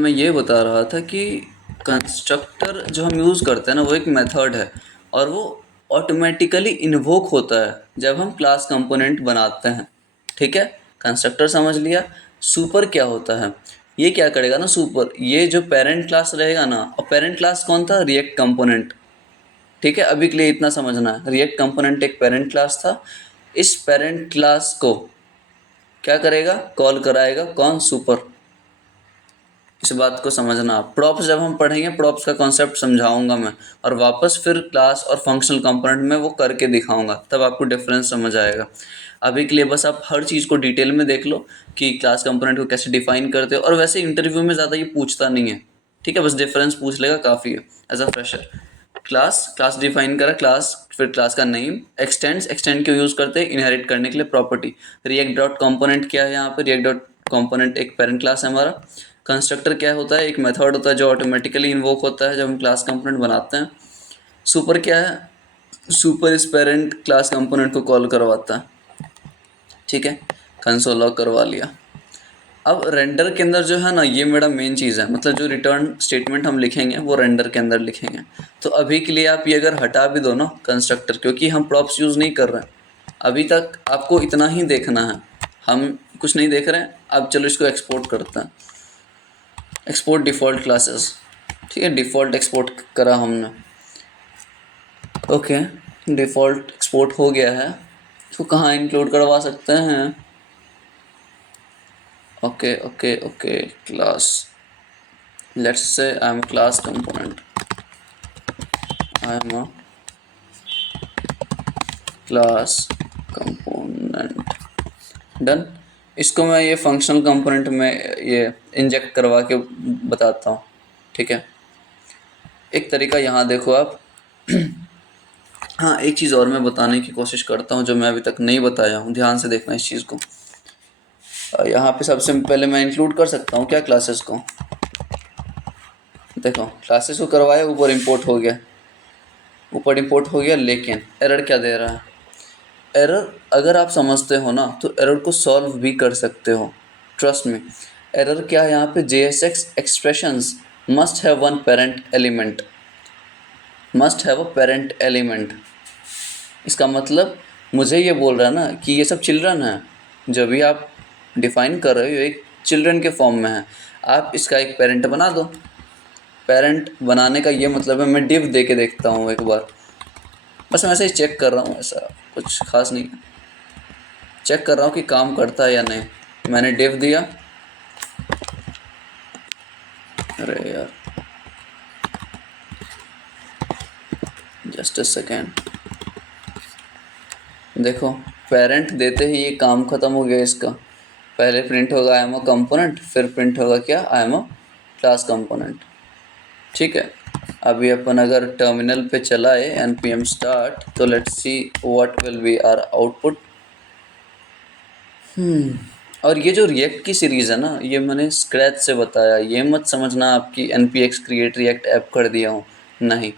मैं ये बता रहा था कि कंस्ट्रक्टर जो हम यूज़ करते हैं ना वो एक मेथड है और वो ऑटोमेटिकली इन्वोक होता है जब हम क्लास कंपोनेंट बनाते हैं। ठीक है, कंस्ट्रक्टर समझ लिया। सुपर क्या होता है? ये क्या करेगा ना, सुपर ये जो पेरेंट क्लास रहेगा ना, और पेरेंट क्लास कौन था? React component. ठीक है, अभी के लिए इतना समझना है, रिएक्ट कंपोनेंट एक पेरेंट क्लास था। इस पेरेंट क्लास को क्या करेगा? कॉल कराएगा कौन? सुपर। इस बात को समझना। प्रॉप्स जब हम पढ़ेंगे, प्रॉप्स का कॉन्सेप्ट समझाऊंगा मैं, और वापस फिर क्लास और फंक्शनल कंपोनेंट में वो करके दिखाऊंगा, तब आपको डिफरेंस समझ आएगा। अभी के लिए बस आप हर चीज़ को डिटेल में देख लो कि क्लास कंपोनेंट को कैसे डिफाइन करते हो। और वैसे इंटरव्यू में ज़्यादा ये पूछता नहीं है, ठीक है, बस डिफरेंस पूछ लेगा, काफ़ी है as a fresher. Class, class define करा, क्लास फिर क्लास का नेम। एक्सटेंड्स, एक्सटेंड क्यों यूज़ करते हैं? इनहेरिट करने के लिए प्रॉपर्टी। रिएक्ट डॉट कंपोनेंट क्या है यहाँ पे? रिएक्ट डॉट कंपोनेंट एक पेरेंट क्लास है हमारा। कंस्ट्रक्टर क्या होता है? एक मेथड होता है जो ऑटोमेटिकली इन्वोक होता है जब हम क्लास कंपोनेंट बनाते हैं। सुपर क्या है? सुपर इस पेरेंट क्लास कंपोनेंट को कॉल करवाता है। ठीक है, कंसोल लॉग करवा लिया। अब रेंडर के अंदर जो है ना, ये मेरा मेन चीज़ है, मतलब जो रिटर्न स्टेटमेंट हम लिखेंगे वो रेंडर के अंदर लिखेंगे। तो अभी के लिए आप ये अगर हटा भी दो ना कंस्ट्रक्टर, क्योंकि हम प्रॉप्स यूज़ नहीं कर रहे हैं अभी तक, आपको इतना ही देखना है, हम कुछ नहीं देख रहे हैं। अब चलो इसको एक्सपोर्ट करते हैं। Export default classes. ठीक है, डिफ़ॉल्ट एक्सपोर्ट करा हमने। ओके, डिफ़ॉल्ट एक्सपोर्ट हो गया है। इसको कहाँ इंक्लूड करवा सकते हैं? Okay okay okay, class, let's say I am class component, I am a class component. Done. इसको मैं ये फंक्शनल कंपोनेंट में ये इंजेक्ट करवा के बताता हूँ। ठीक है, एक तरीका यहाँ देखो आप। हाँ, एक चीज़ और मैं बताने की कोशिश करता हूँ जो मैं अभी तक नहीं बताया हूँ, ध्यान से देखना इस चीज़ को। यहाँ पे सबसे पहले मैं इंक्लूड कर सकता हूँ क्या क्लासेस को? देखो, क्लासेस को करवाया, ऊपर इंपोर्ट हो गया, ऊपर इंपोर्ट हो गया, लेकिन एरर क्या दे रहा है? एरर अगर आप समझते हो ना तो एरर को सॉल्व भी कर सकते हो, ट्रस्ट में। एरर क्या है यहाँ पे? JSX expressions must have one parent element, must have a parent element. इसका मतलब मुझे ये बोल रहा है ना कि ये सब चिल्ड्रन है, जो भी आप डिफाइन कर रहे हो एक चिल्ड्रन के फॉर्म में है, आप इसका एक पेरेंट बना दो। पेरेंट बनाने का ये मतलब है, मैं डिव दे के देखता हूँ एक बार, बस मैं ऐसे ही चेक कर रहा हूँ, ऐसा कुछ खास नहीं, चेक कर रहा हूँ कि काम करता है या नहीं। मैंने डिव दिया, अरे यार जस्ट अ सेकेंड, देखो पेरेंट देते ही ये काम ख़त्म हो गया इसका। पहले प्रिंट होगा आई एम अ कंपोनेंट, फिर प्रिंट होगा क्या? I am a class component. ठीक है, अभी अपन अगर टर्मिनल पे चलाए npm start, तो let's see what will be our output. और ये जो रिएक्ट की सीरीज़ है ना, ये मैंने स्क्रैच से बताया, ये मत समझना आपकी npx क्रिएट रिएक्ट ऐप कर दिया हूँ, नहीं।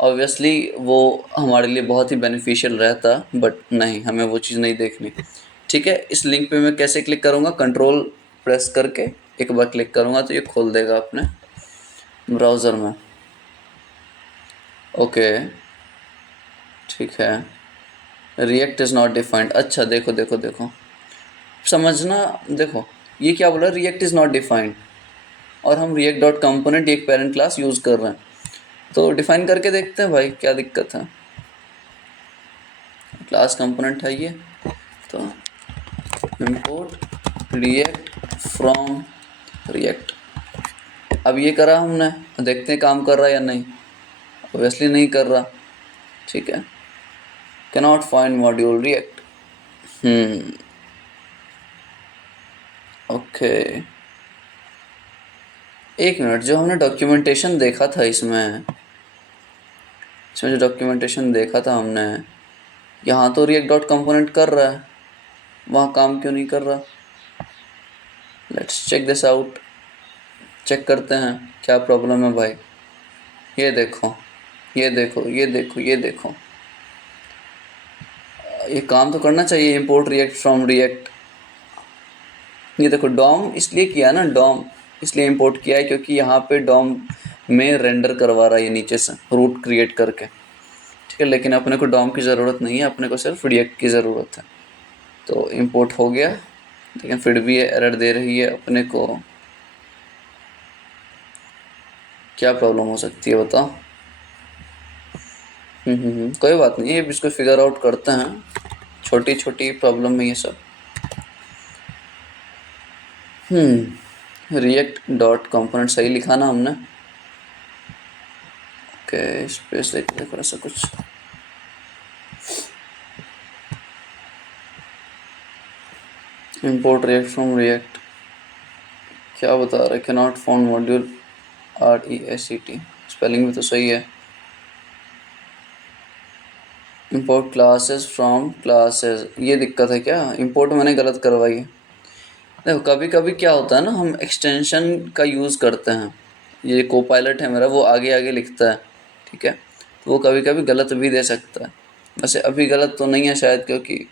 ऑब्वियसली वो हमारे लिए बहुत ही बेनिफिशियल रहता, बट नहीं, हमें वो चीज़ नहीं देखनी। ठीक है, इस लिंक पे मैं कैसे क्लिक करूँगा? कंट्रोल प्रेस करके एक बार क्लिक करूँगा तो ये खोल देगा अपने ब्राउज़र में। ओके, ठीक है, रिएक्ट इज़ नॉट डिफाइंड। अच्छा देखो देखो देखो, समझना, देखो ये क्या बोला? रिएक्ट इज़ नॉट डिफाइंड, और हम रिएक्ट डॉट कंपोनेंट एक पेरेंट क्लास यूज़ कर रहे हैं, तो डिफाइन करके देखते हैं भाई क्या दिक्कत है। क्लास कंपोनेंट है ये, तो इंपोर्ट रिएक्ट फ्रॉम रिएक्ट। अब ये करा हमने, देखते हैं काम कर रहा है या नहीं। ऑब्वियसली नहीं कर रहा। ठीक है, cannot find module react. Okay, एक मिनट, जो हमने डॉक्यूमेंटेशन देखा था इसमें जो डॉक्यूमेंटेशन देखा था हमने, यहाँ तो रिएक्ट डॉट कंपोनेंट कर रहा है, वहाँ काम क्यों नहीं कर रहा? Let's check this out, check करते हैं क्या प्रॉब्लम है भाई। ये देखो ये देखो ये देखो ये देखो, ये काम तो करना चाहिए, इंपोर्ट रिएक्ट फ्रॉम रिएक्ट। ये देखो, डॉम इसलिए किया ना, डॉम इसलिए इंपोर्ट किया है क्योंकि यहाँ पे डॉम में रेंडर करवा रहा है ये नीचे से रूट क्रिएट करके, ठीक है। लेकिन अपने को डॉम की ज़रूरत नहीं है, अपने को सिर्फ रिएक्ट की ज़रूरत है। तो इंपोर्ट हो गया, लेकिन फिर भी ये एरर दे रही है अपने को। क्या प्रॉब्लम हो सकती है बताओ? कोई बात नहीं, अब इसको फिगर आउट करते हैं, छोटी छोटी प्रॉब्लम है ये सब। रिएक्ट डॉट कंपोनेंट सही लिखा ना हमने? ओके, स्पेस देख देखो ऐसा कुछ। इंपोर्ट रिएक्ट फ्रॉम रिएक्ट, क्या बता रहा है? Can not found module REACT, spelling भी तो सही है। इंपोर्ट क्लासेस फ्रॉम क्लासेस, ये दिक्कत है क्या? इंपोर्ट मैंने गलत करवाई है। देखो कभी कभी क्या होता है ना, हम एक्सटेंशन का यूज़ करते हैं। ये कोपायलट है मेरा, वो आगे आगे लिखता है, ठीक है। तो वो कभी कभी गलत भी दे सकता है। वैसे अभी गलत तो नहीं है शायद, क्योंकि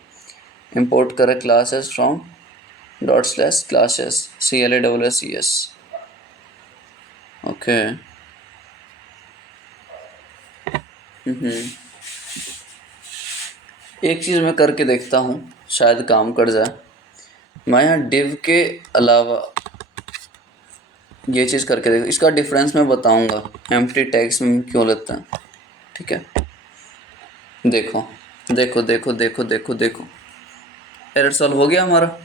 इंपोर्ट करें classes from ./classes CLASSES। Okay. एक चीज़ मैं करके देखता हूँ, शायद काम कर जाए। मैं यहाँ div के अलावा ये चीज़ करके देखो, इसका डिफरेंस मैं बताऊंगा एम्प्टी टैग्स में क्यों लेते हैं, ठीक है। देखो देखो देखो देखो देखो देखो, एरर सॉल्व हो गया हमारा।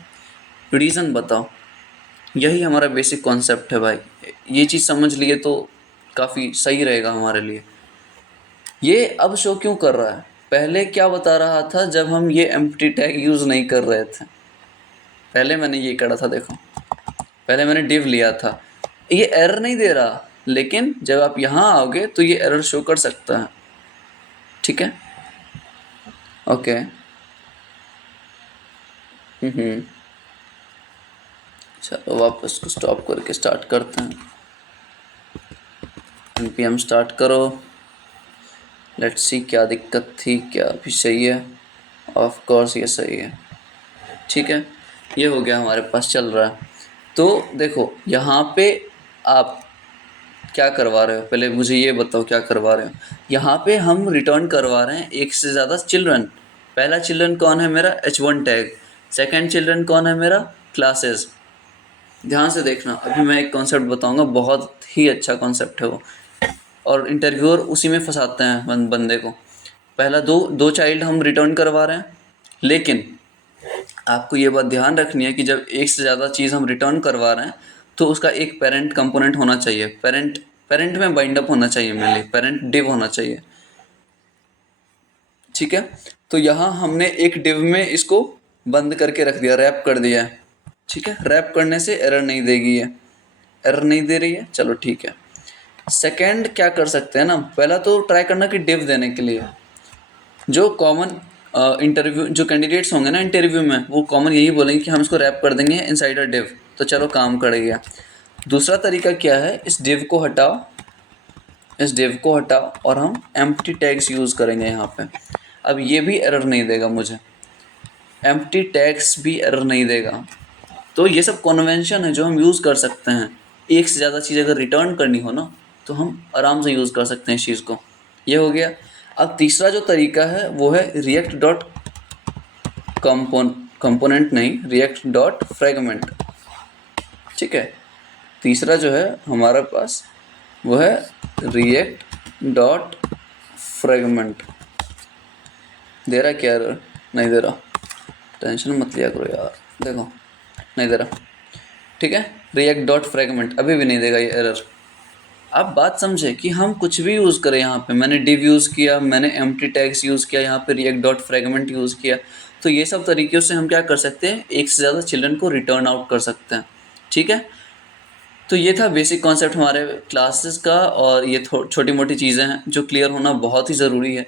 रीज़न बताओ, यही हमारा बेसिक कॉन्सेप्ट है भाई। ये चीज़ समझ लिए तो काफ़ी सही रहेगा हमारे लिए। ये अब शो क्यों कर रहा है? पहले क्या बता रहा था जब हम ये एम्प्टी टैग यूज़ नहीं कर रहे थे? पहले मैंने ये करा था, देखो पहले मैंने div लिया था, ये एरर नहीं दे रहा। लेकिन जब आप यहाँ आओगे तो ये एरर शो कर सकता है, ठीक है। ओके। चलो वापस को स्टॉप करके स्टार्ट करते हैं। npm स्टार्ट करो, लेट्स सी क्या दिक्कत थी, क्या अभी सही है? ऑफ कोर्स ये सही है, ठीक है। ये हो गया, हमारे पास चल रहा है। तो देखो यहाँ पे आप क्या करवा रहे हो, पहले मुझे ये बताओ क्या करवा रहे हो। यहाँ पे हम रिटर्न करवा रहे हैं एक से ज़्यादा चिल्ड्रन। पहला चिल्ड्रन कौन है मेरा? h1 tag. सेकंड चिल्ड्रन कौन है मेरा? क्लासेस। ध्यान से देखना, अभी मैं एक कॉन्सेप्ट बताऊंगा, बहुत ही अच्छा कॉन्सेप्ट है वो, और इंटरव्यूअर उसी में फंसाते हैं बंदे को। पहला दो दो चाइल्ड हम रिटर्न करवा रहे हैं, लेकिन आपको ये बात ध्यान रखनी है कि जब एक से ज़्यादा चीज़ हम रिटर्न करवा रहे हैं तो उसका एक पेरेंट कंपोनेंट होना चाहिए। पेरेंट में बाइंड अप होना चाहिए, मेनली पेरेंट डिव होना चाहिए, ठीक है। तो यहाँ हमने एक डिव में इसको बंद करके रख दिया, रैप कर दिया है, ठीक है। रैप करने से एरर नहीं देगी, ये एरर नहीं दे रही है, चलो ठीक है। सेकेंड क्या कर सकते हैं ना, पहला तो ट्राई करना कि डिव देने के लिए जो कॉमन इंटरव्यू जो कैंडिडेट्स होंगे ना इंटरव्यू में, वो कॉमन यही बोलेंगे कि हम इसको रैप कर देंगे इनसाइड अ डिव, तो चलो काम कर गया। दूसरा तरीका क्या है, इस डिव को हटाओ, इस डिव को हटाओ और हम एम्प्टी टैग्स यूज़ करेंगे यहाँ पे। अब ये भी एरर नहीं देगा मुझे, एम्प्टी टैग्स भी एरर नहीं देगा। तो ये सब कन्वेंशन है जो हम यूज़ कर सकते हैं। एक से ज़्यादा चीज़ अगर रिटर्न करनी हो ना तो हम आराम से यूज़ कर सकते हैं इस चीज़ को। ये हो गया। अब तीसरा जो तरीका है वो है रिएक्ट डॉट कंपोनेंट नहीं, रिएक्ट डॉट फ्रेगमेंट, ठीक है। तीसरा जो है हमारे पास वो है रिएक्ट डॉट फ्रेगमेंट। दे रहा क्या एरर? नहीं दे रहा, टेंशन मत लिया करो यार, देखो नहीं दे रहा, ठीक है। रिएक्ट डॉट फ्रेगमेंट अभी भी नहीं देगा ये एरर। आप बात समझे कि हम कुछ भी यूज़ करें, यहाँ पे मैंने div यूज़ किया, मैंने एम्प्टी टैग्स यूज़ किया, यहाँ पे रिएक्ट डॉट फ्रेगमेंट यूज़ किया, तो ये सब तरीक़ों से हम क्या कर सकते हैं, एक से ज़्यादा चिल्ड्रन को रिटर्न आउट कर सकते हैं, ठीक है। तो ये था बेसिक कॉन्सेप्ट हमारे क्लासेस का, और ये छोटी मोटी चीज़ें हैं जो क्लियर होना बहुत ही ज़रूरी है,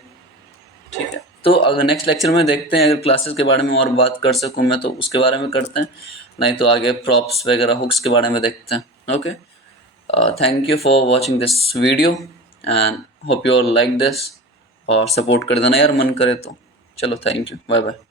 ठीक है। तो अगर नेक्स्ट लेक्चर में देखते हैं, अगर क्लासेस के बारे में और बात कर सकूँ मैं तो उसके बारे में करते हैं, नहीं तो आगे प्रॉप्स वगैरह हुक्स के बारे में देखते हैं। Okay, thank you for watching this video and hope you all like this, और सपोर्ट कर देना यार मन करे तो। चलो थैंक यू, बाय बाय।